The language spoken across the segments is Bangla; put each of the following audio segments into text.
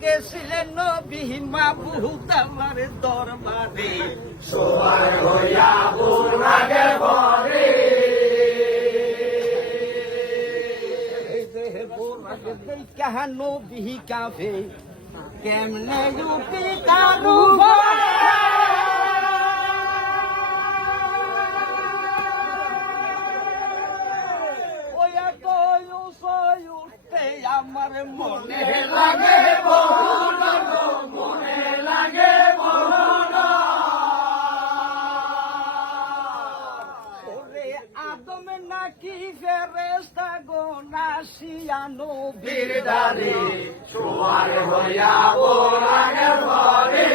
গেছিলেন নবী মাবুদ আল্লাহর দরবারে সবার হইয়া বুরাগের ঘরে দেখা নবী কাফে কেমনে রূপে কারু আমার মনে লাগে বহুল মনে লাগে বহুল ওরে আদম নাকি ফেরেশতা গো নাসিয়া নবীর বীরদারে সবার হইয়া বুরাগের ঘরে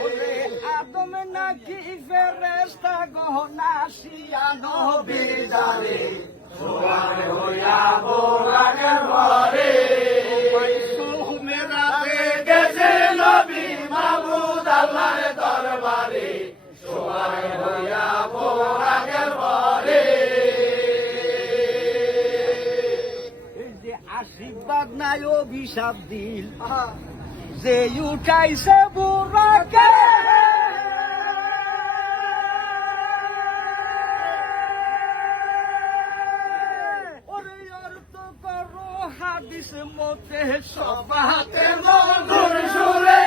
ওরে আদম নাকি ফেরেশতা গো নাসিয়া নবীর বীরদারে সবার হইয়া বুরাগের ঘরে গেছে নবী মাবুদ আল্লাহর দরবারে সবার হইয়া বুরাগের ঘরে যে আশীর্বাদ নাই অভিশাপ দিল যে উঠাইছে বুড়াকে ওরে অর্থ করো হাদিস মতে সবাতে মধুর সুরে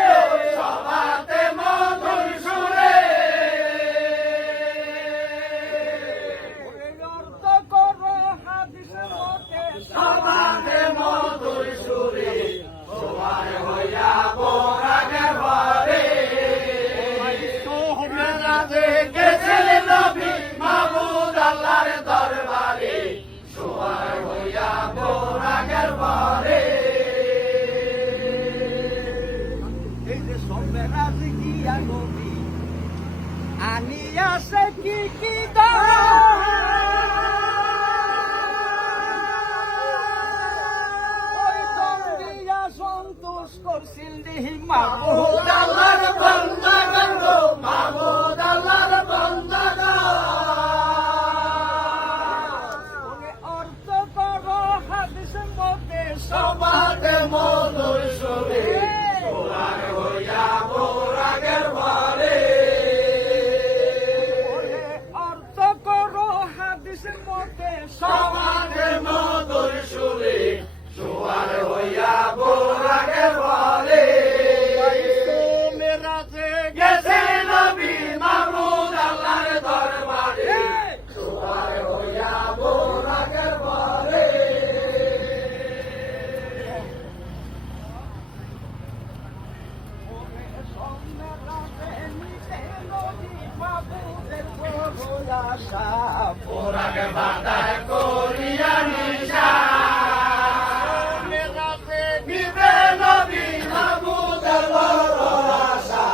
সবাতে মধুর সুরে ওরে অর্থ করো হাদিস মতে সবাতে মধুর সুরে সবার হইয়া বুরাগের ঘরে গেছে নবী মাবুদ আল্লাহর দরবারে সবার হইয়া বুরাগের ঘরে এই যে সবেরা গিয়া নবী আনিয়াছে কি সন্তোষ করছিল মাবুদ আল্লাহর বান্দাগণ গো মাবুদ আল্লাহর বান্দাগণ অর্থ করো হাদিস মতে সবাতে মধুর সুরে সবার হইয়া বুরাগের ঘরে অর্থ করো হাদিস মতে সবাতে মধুর সুরে সবার হইয়া বুরাগের ঘরে গেছে নবী মাবুদ আল্লাহর দরবারে সবার হইয়া বুরাগের ঘরে বুরাগে বাতায় করিয়া নিশা নিবে নবী মাবুদ আল্লাহর আশা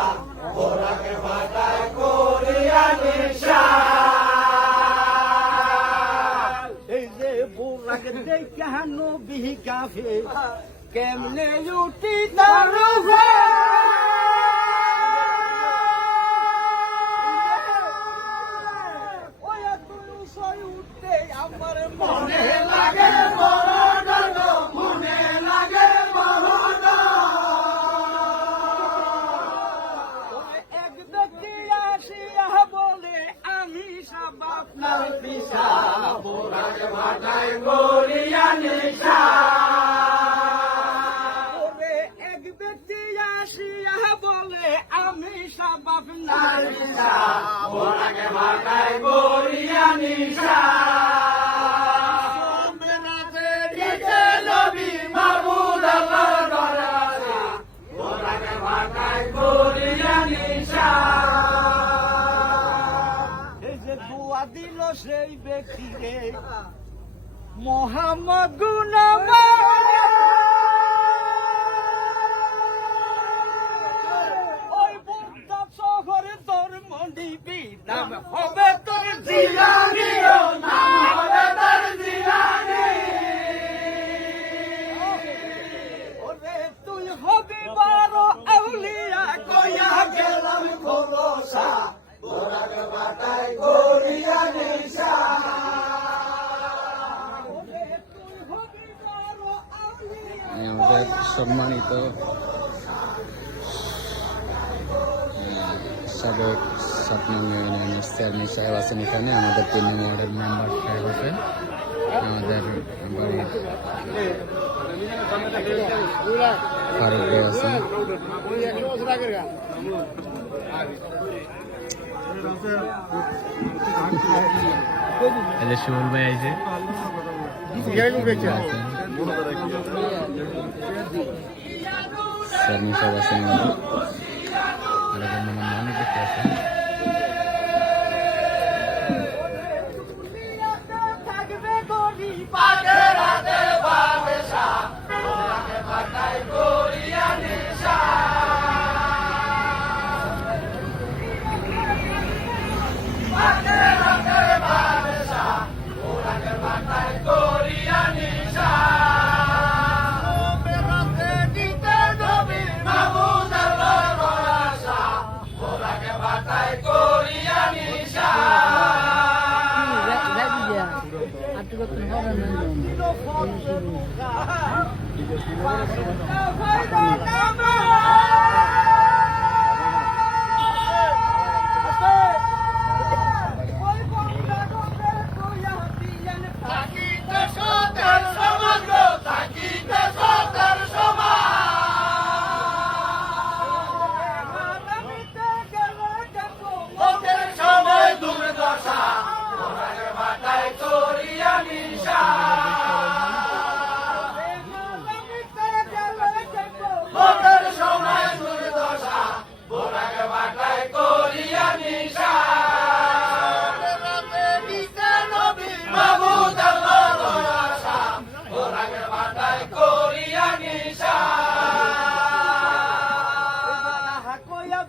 বুরাগে বাতায় করিয়া নিশা এই যে বুড়াকে দেখা নবী কাফে কেমনে উঠি তার উঠতে আমার মনে লাগে মরণ গো, মনে লাগে মরণ এক ব্যক্তি আসিয়া বলে আমি সব আপনার পিসা বুরাগে বাতায় করিয়া নিশা এক ব্যক্তি আসিয়া বলে আমি সব আপনার পিসা বুরাগে বাতায় করিয়া নিশা গেছে নবী মাবুদ আল্লাহর দরবারে বুরাগে বাতায় করিয়া নিশা এই যে দোয়া দিল সেই ব্যক্তিকে মোহাম্মদ গুনামা ওই বুদ্ধা শহরে তোর মন্দিবি নাম হবে তোর জিলানি ও নাম হবে তার জিলানি ওরে তুই হবি বারো আউলিয়া কইয়া গেলাম খোলসা বুরাগে বাতায় করিয়া নিশা ওরে তুই হবি বারো আমাদের সম্মানিত সাবেক 7 নং ইউনিয়নের চেয়ারম্যান সাহেব আছেন এখানে, আমাদের 3 নং ওয়ার্ডের মেম্বার সাহেব আছে, আমাদের বাড়ির ফারুক ভাই আছেন, এই যে সুমন ভাই আইছে, চেয়ারম্যান সাহেব আছেন আমাদের অনেক ব্যক্তি আছেন।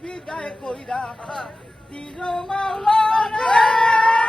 বিদায় কইরা দিল মাওলা রে